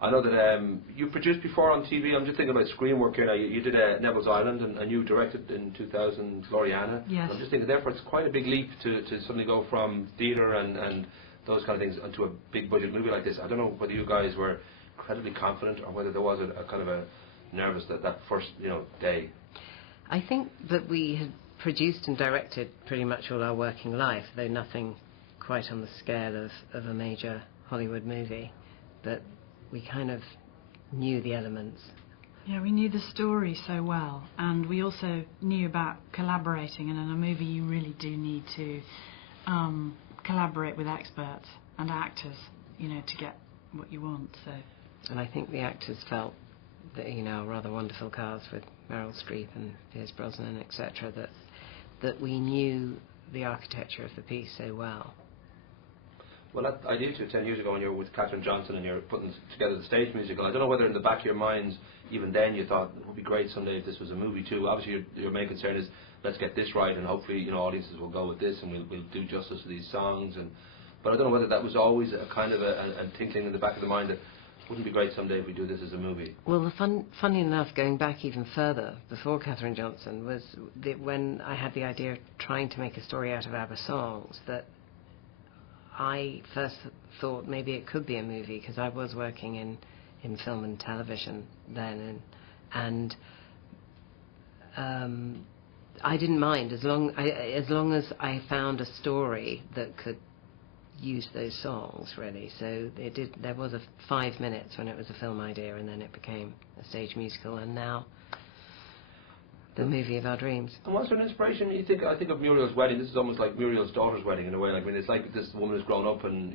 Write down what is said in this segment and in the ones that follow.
I know that you produced before on TV. I'm just thinking about screen work here now. You did Neville's Island, and you directed in 2000 Gloriana. Yes. I'm just thinking, therefore, it's quite a big leap to suddenly go from theatre and those kind of things into a big budget movie like this. I don't know whether you guys were incredibly confident or whether there was a kind of a nervous that first day. I think that we had produced and directed pretty much all our working life, though nothing quite on the scale of a major Hollywood movie. But we kind of knew the elements. Yeah, we knew the story so well, and we also knew about collaborating, and in a movie you really do need to collaborate with experts and actors, to get what you want. So. And I think the actors felt that, a rather wonderful cast with Meryl Streep and Pierce Brosnan, etc., that we knew the architecture of the piece so well. Well, that idea to 10 years ago when you were with Catherine Johnson and you're putting together the stage musical, I don't know whether in the back of your minds, even then, you thought it would be great someday if this was a movie too. Obviously, your main concern is let's get this right, and hopefully, audiences will go with this, and we'll do justice to these songs. But I don't know whether that was always a kind of a tinkling in the back of the mind that wouldn't it be great someday if we do this as a movie. Well, funny enough, going back even further, before Catherine Johnson, was when I had the idea of trying to make a story out of ABBA songs, that I first thought maybe it could be a movie, because I was working in film and television then, and I didn't mind as long as I found a story that could use those songs, really. So there was 5 minutes when it was a film idea, and then it became a stage musical, and now the movie of our dreams. And what's an inspiration? I think of Muriel's wedding. This is almost like Muriel's daughter's wedding in a way. It's like this woman has grown up, and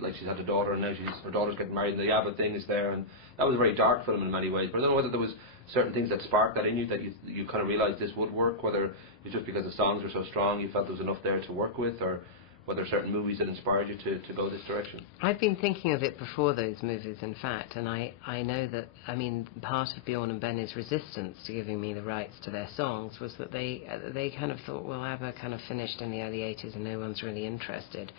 like she's had a daughter, and now her daughter's getting married, and the ABBA thing is there, and that was a very dark film in many ways. But I don't know whether there was certain things that sparked that in you, that you kind of realised this would work, whether it was just because the songs were so strong you felt there was enough there to work with, or whether certain movies that inspired you to go this direction. I've been thinking of it before those movies, in fact, and I know that, part of Bjorn and Benny's resistance to giving me the rights to their songs was that they kind of thought, well, ABBA kind of finished in the early 80s and no one's really interested.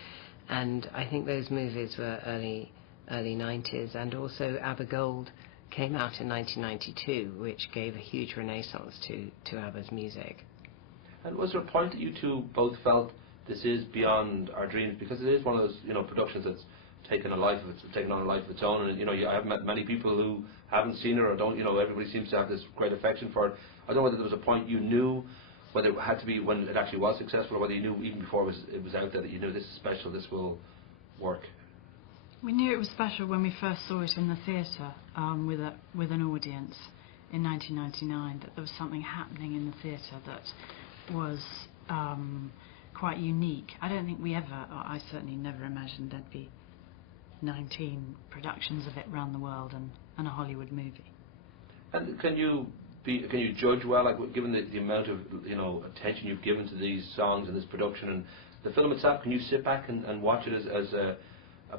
And I think those movies were early 90s, and also ABBA Gold came out in 1992, which gave a huge renaissance to ABBA's music. And was there a point that you two both felt this is beyond our dreams, because it is one of those productions that's taken on a life of its own, and I have met many people who haven't seen it or don't. Everybody seems to have this great affection for it. I don't know whether there was a point you knew whether it had to be when it actually was successful, or whether you knew even before it was out there that you knew this is special, this will work. We knew it was special when we first saw it in the theatre with an audience in 1999. That there was something happening in the theatre that was quite unique. I don't think we ever, or I certainly never imagined there'd be 19 productions of it around the world and a Hollywood movie. And can you judge well, like given the amount of attention you've given to these songs and this production and the film itself? Can you sit back and watch it as a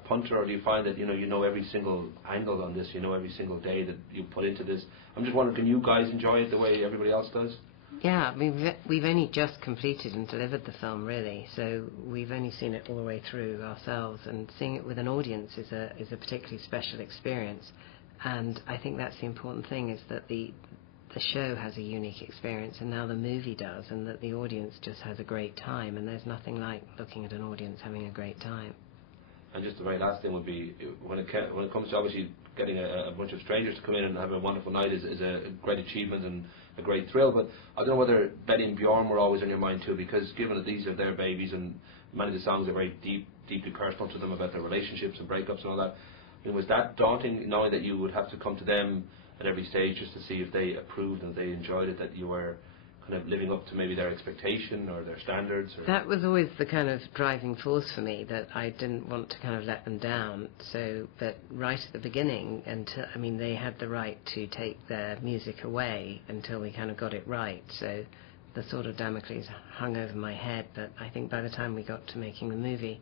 punter, or do you find that you know every single angle on this, every single day that you put into this? I'm just wondering, can you guys enjoy it the way everybody else does? Yeah, we've only just completed and delivered the film, really, so we've only seen it all the way through ourselves, and seeing it with an audience is a particularly special experience. And I think that's the important thing, is that the show has a unique experience, and now the movie does, and that the audience just has a great time, and there's nothing like looking at an audience having a great time. And just the very last thing would be, when it comes to obviously getting a bunch of strangers to come in and have a wonderful night is a great achievement and a great thrill, but I don't know whether Benny and Bjorn were always on your mind too, because given that these are their babies and many of the songs are very deeply personal to them about their relationships and breakups and all that, was that daunting, knowing that you would have to come to them at every stage just to see if they approved and they enjoyed it, that you were kind of living up to maybe their expectation or their standards? Or? That was always the kind of driving force for me, that I didn't want to kind of let them down. So that right at the beginning, they had the right to take their music away until we kind of got it right. So the sort of Damocles hung over my head, but I think by the time we got to making the movie,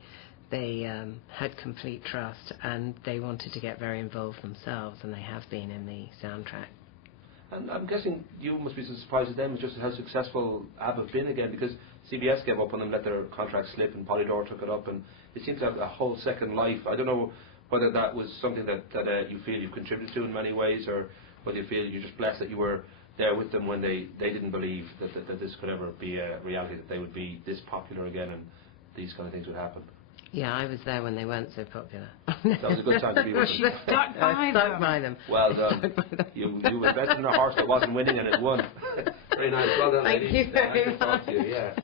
they had complete trust, and they wanted to get very involved themselves, and they have been in the soundtrack. And I'm guessing you must be as surprised as them just how successful ABBA have been again, because CBS gave up on them, let their contract slip, and Polydor took it up, and it seems to have a whole second life. I don't know whether that was something that you feel you've contributed to in many ways, or whether you feel you're just blessed that you were there with them when they didn't believe that this could ever be a reality, that they would be this popular again and these kind of things would happen. Yeah, I was there when they weren't so popular. That was a good time to be with them. She stuck by them. Stuck by them. Well done. You invested in a horse that wasn't winning and it won. Very nice. Well done, Thank ladies. you very Nice to talk to you, yeah.